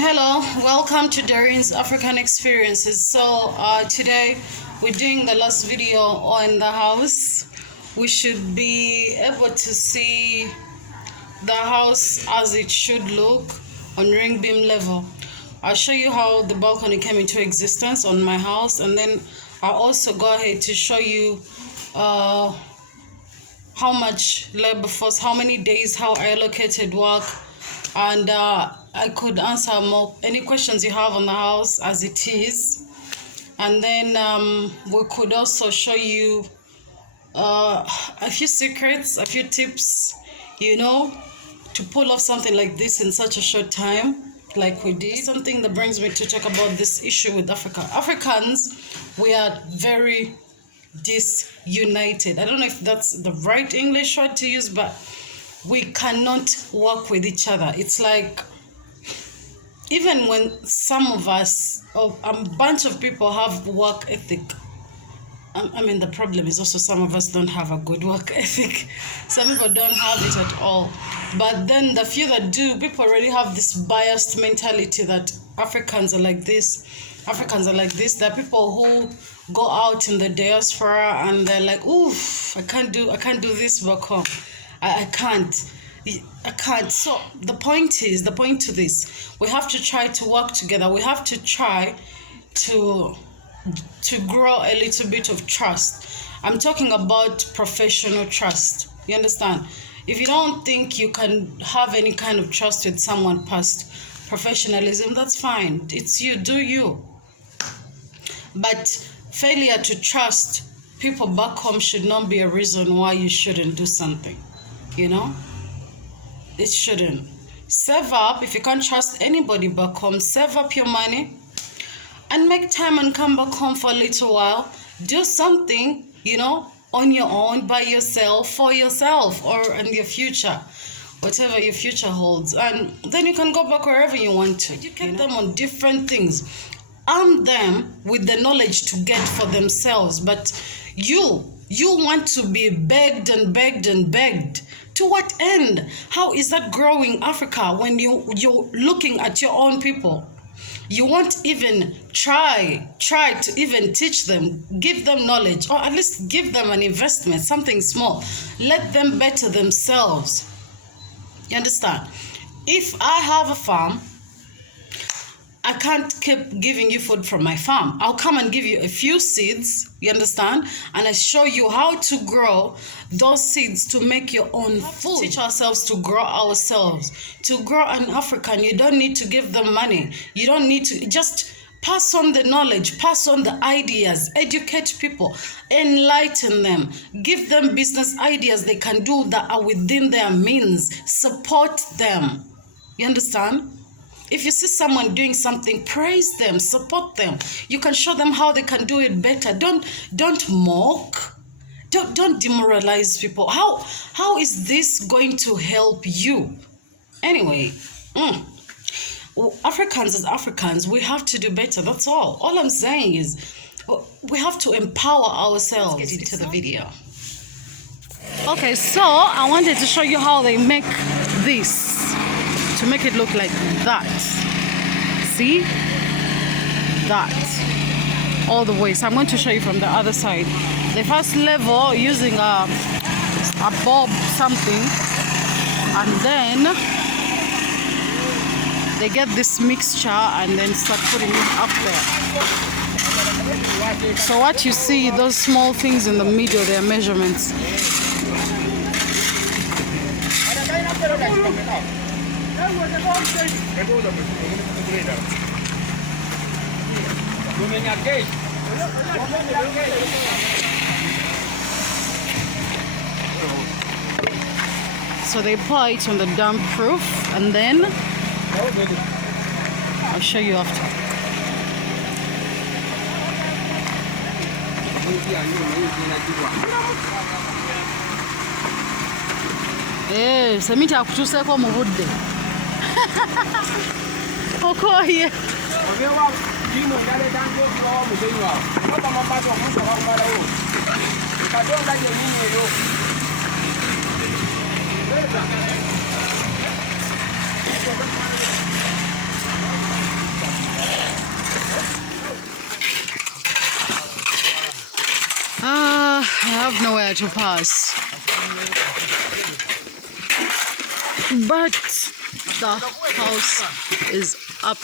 Hello, welcome to DOREEN'S African Experiences. So today we're doing the last video on the house. We should be able to see the house as it should look on ring beam level. I'll show you how the balcony came into existence on my house, and then I'll also go ahead to show you how much labor force, how many days, how I allocated work, and I could answer any questions you have on the house as it is. And then we could also show you a few secrets, a few tips, to pull off something like this in such a short time like we did. Something that brings me to talk about this issue with Africa. Africans, we are very disunited. I don't know if that's the right English word to use, but we cannot work with each other. It's like, even when some of us, a bunch of people have work ethic, I mean, the problem is also some of us don't have a good work ethic. Some people don't have it at all. But then the few that do, people already have this biased mentality that Africans are like this, Africans are like this. There are people who go out in the diaspora and they're like, oof, I can't do this back home. I can't. So the point to this, we have to try to work together. We have to try to grow a little bit of trust. I'm talking about professional trust. You understand? If you don't think you can have any kind of trust with someone past professionalism, that's fine. It's you, do you. But failure to trust people back home should not be a reason why you shouldn't do something. It shouldn't. Save up. If you can't trust anybody back home, save up your money and make time and come back home for a little while. Do something, on your own, by yourself, for yourself, or in your future, whatever your future holds. And then you can go back wherever you want to. Educate them on different things. Arm them with the knowledge to get for themselves. But you want to be begged and begged and begged. To what end? How is that growing Africa when you're looking at your own people? You won't even try to even teach them, give them knowledge, or at least give them an investment, something small. Let them better themselves. You understand? If I have a farm, I can't keep giving you food from my farm. I'll come and give you a few seeds, you understand? And I show you how to grow those seeds to make your own food. Teach ourselves to grow ourselves. To grow an African, you don't need to give them money. You don't need to, just pass on the knowledge, pass on the ideas, educate people, enlighten them, give them business ideas they can do that are within their means, support them. You understand? If you see someone doing something, praise them, support them. You can show them how they can do it better. Don't mock. Don't demoralize people. How is this going to help you? Anyway, Africans as Africans, we have to do better. That's all. All I'm saying is we have to empower ourselves. Let's get into the video. Okay, so I wanted to show you how they make this, to make it look like that. See? That. All the way. So I'm going to show you from the other side. The first level, using a bulb something, and then they get this mixture and then start putting it up there. So what you see, those small things in the middle, they are measurements. So they apply it on the damp proof, and then I'll show you after. Semiti akutuseko mu budde. Okoye. have nowhere to pass. But the house is up.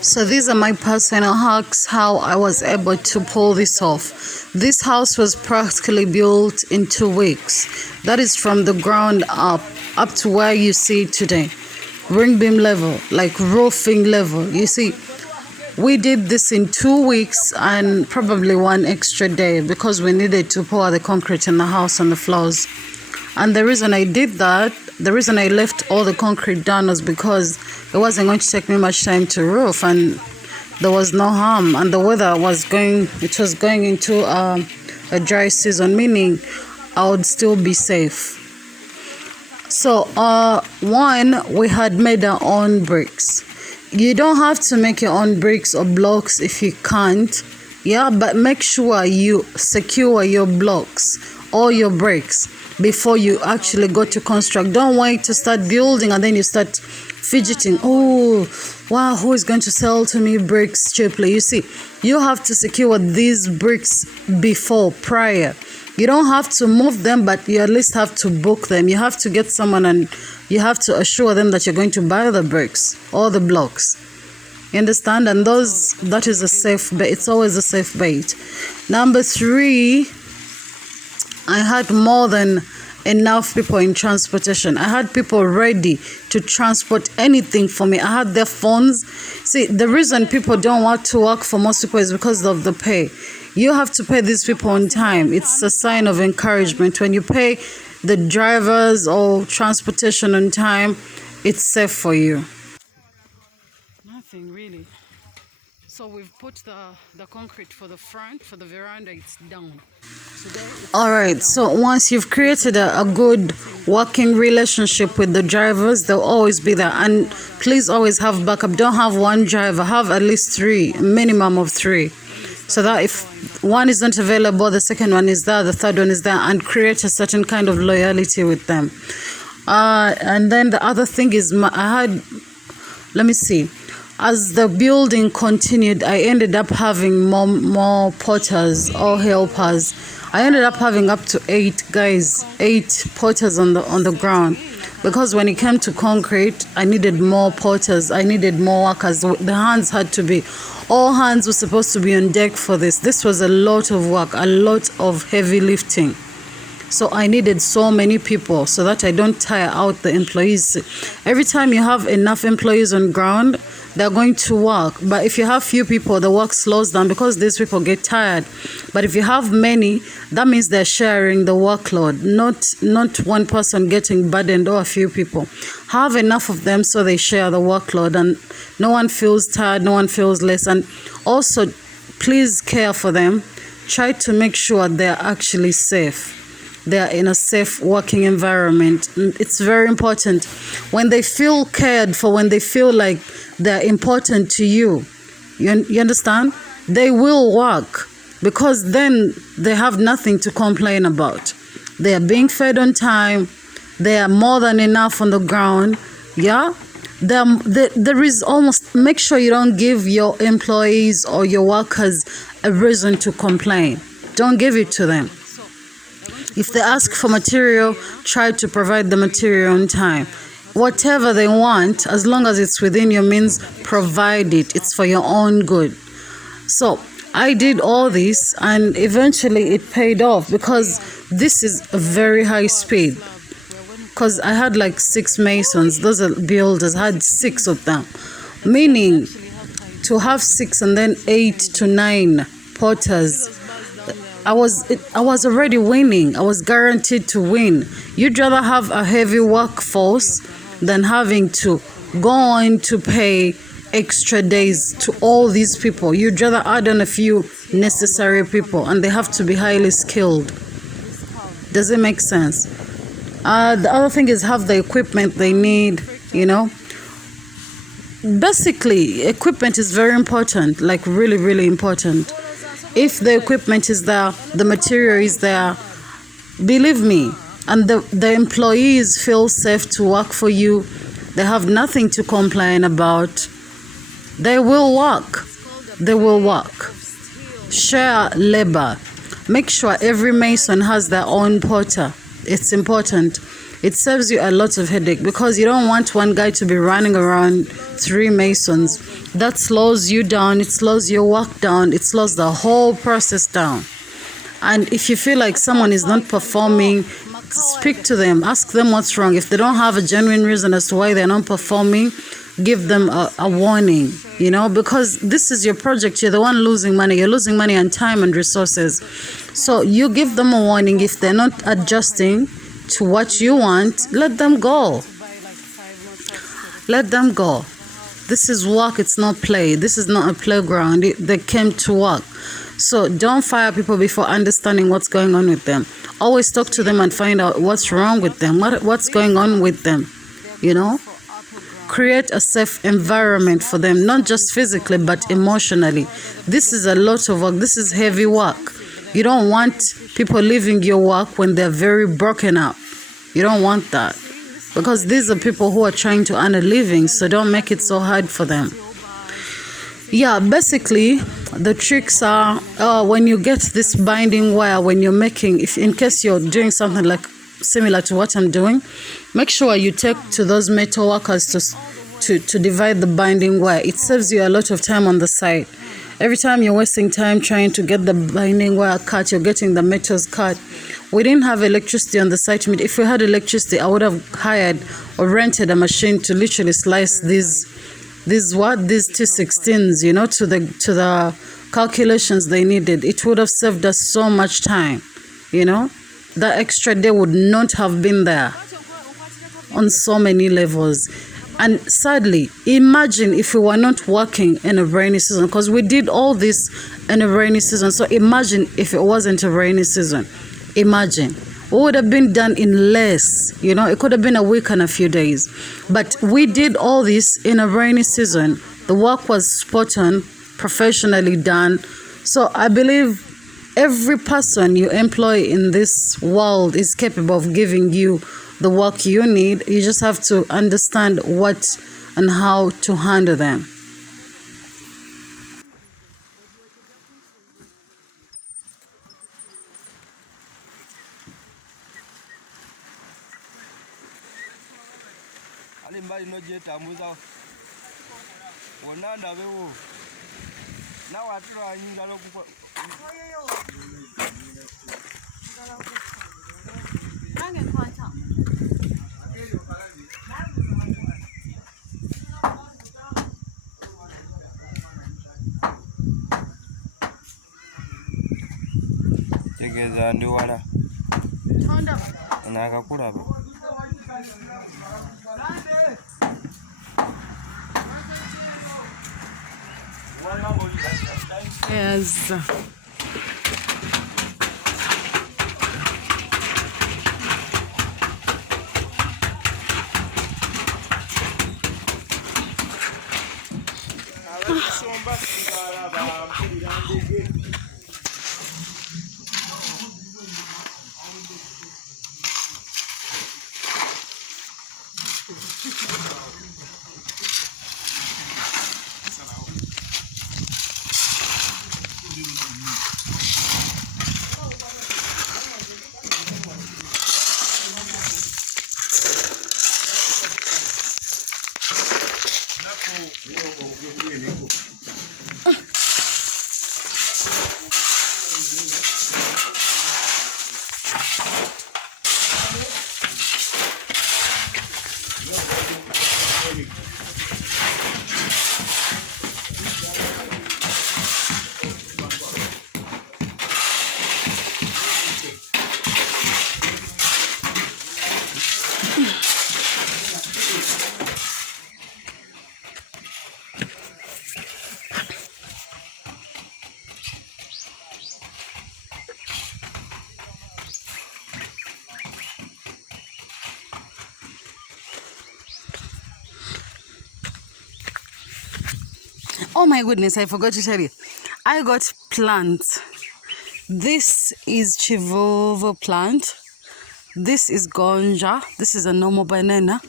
So these are my personal hacks how I was able to pull this off. This house was practically built in 2 weeks. That is from the ground up to where you see it today. Ring beam level, like roofing level. You see, we did this in 2 weeks and probably 1 extra day because we needed to pour the concrete in the house on the floors. And the reason I did that, the reason I left all the concrete down was because it wasn't going to take me much time to roof and there was no harm. And the weather was going into a dry season, meaning I would still be safe. So, one, we had made our own bricks. You don't have to make your own bricks or blocks if you can't, yeah, but make sure you secure your blocks or your bricks before you actually go to construct. Don't wait to start building and then you start fidgeting. Oh, wow, who is going to sell to me bricks cheaply? You see, you have to secure these bricks prior. You don't have to move them, but you at least have to book them. You have to get someone and you have to assure them that you're going to buy the bricks or the blocks. You understand? And that is a safe bet. It's always a safe bet. Number 3, I had more than enough people in transportation. I had people ready to transport anything for me. I had their phones. See, the reason people don't want to work for most people is because of the pay. You have to pay these people on time. It's a sign of encouragement. When you pay the drivers or transportation on time, it's safe for you. Nothing really. So we've put the concrete for the front, for the veranda, it's down. All right, so once you've created a good working relationship with the drivers, they'll always be there. And please always have backup. Don't have one driver, have at least 3, minimum of 3. So that if one is not available, the second one is there, the third one is there, and create a certain kind of loyalty with them. And then the other thing is, as the building continued, I ended up having more porters or helpers. I ended up having up to 8 porters on the ground. Because when it came to concrete, I needed more porters, I needed more workers. The hands had to be, all hands were supposed to be on deck for this. This was a lot of work, a lot of heavy lifting. So I needed so many people so that I don't tire out the employees. Every time you have enough employees on ground, they're going to work. But if you have few people, the work slows down because these people get tired. But if you have many, that means they're sharing the workload, not one person getting burdened or a few people. Have enough of them so they share the workload and no one feels tired, no one feels less. And also, please care for them. Try to make sure they're actually safe. They are in a safe working environment. It's very important. When they feel cared for, when they feel like they're important to you, you understand? They will work because then they have nothing to complain about. They are being fed on time. They are more than enough on the ground. Yeah? There is almost, make sure you don't give your employees or your workers a reason to complain. Don't give it to them. If they ask for material, try to provide the material on time. Whatever they want, as long as it's within your means, provide it. It's for your own good. So I did all this and eventually it paid off because this is a very high speed. Because I had like 6 masons. Those are builders. I had 6 of them. Meaning to have 6 and then 8 to 9 porters. I was already winning. I was guaranteed to win. You'd rather have a heavy workforce than having to go on to pay extra days to all these people. You'd rather add on a few necessary people and they have to be highly skilled. Does it make sense? The other thing is have the equipment they need, you know. Basically, equipment is very important, like really, really important. If the equipment is there, the material is there, believe me, and the employees feel safe to work for you, they have nothing to complain about, they will work. They will work. Share labor. Make sure every mason has their own porter. It's important. It saves you a lot of headache because you don't want one guy to be running around 3 masons. That slows you down. It slows your work down. It slows the whole process down. And if you feel like someone is not performing, speak to them. Ask them what's wrong. If they don't have a genuine reason as to why they're not performing, give them a warning, because this is your project. You're the one losing money. You're losing money and time and resources. So you give them a warning. If they're not adjusting to what you want, let them go. Let them go. This is work. It's not play. This is not a playground. They came to work. So don't fire people before understanding what's going on with them. Always talk to them and find out what's wrong with them, what's going on with them, Create a safe environment for them, not just physically, but emotionally. This is a lot of work. This is heavy work. You don't want people leaving your work when they're very broken up. You don't want that. Because these are people who are trying to earn a living, so don't make it so hard for them. Yeah, basically, the tricks are when you get this binding wire, when you're making, if in case you're doing something like similar to what I'm doing, make sure you take to those metal workers to divide the binding wire. It saves you a lot of time on the side. Every time you're wasting time trying to get the binding wire cut, you're getting the metals cut. We didn't have electricity on the site. If we had electricity, I would have hired or rented a machine to literally slice these T16s, to the calculations they needed. It would have saved us so much time, That extra day would not have been there on so many levels. And sadly, imagine if we were not working in a rainy season, because we did all this in a rainy season. So imagine if it wasn't a rainy season. Imagine. What would have been done in less? It could have been a week and a few days. But we did all this in a rainy season. The work was spot on, professionally done. So I believe every person you employ in this world is capable of giving you the work you need. You just have to understand what and how to handle them. Yes. Oh my goodness, I forgot to tell you. I got plants. This is Chivovo plant. This is gonja. This is a normal banana.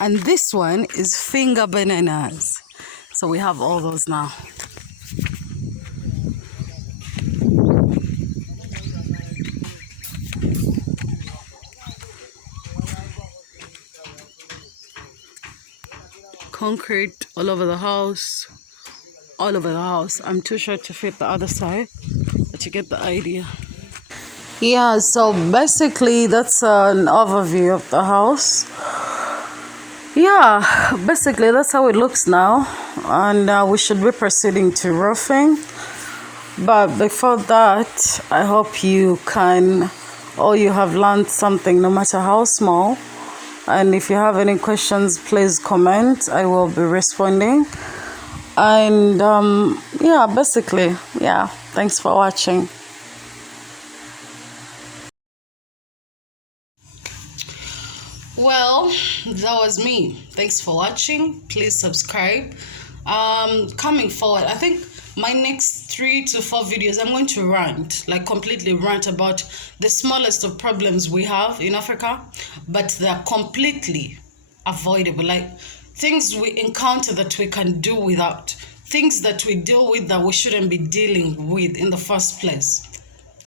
And this one is finger bananas. So we have all those now. Concrete all over the house. All over the house. I'm too short to fit the other side, but you get the idea. Yeah, so basically that's an overview of the house. Yeah, basically that's how it looks now, and we should be proceeding to roofing. But before that, I hope you can, or you have learned something, no matter how small. And if you have any questions, please comment. I will be responding. And yeah, basically, yeah, thanks for watching. Well, that was me. Thanks for watching. Please subscribe. Coming forward, I think my next 3 to 4 videos, I'm going to rant, like completely rant about the smallest of problems we have in Africa, but they're completely avoidable. Like things we encounter that we can do without, things that we deal with that we shouldn't be dealing with in the first place.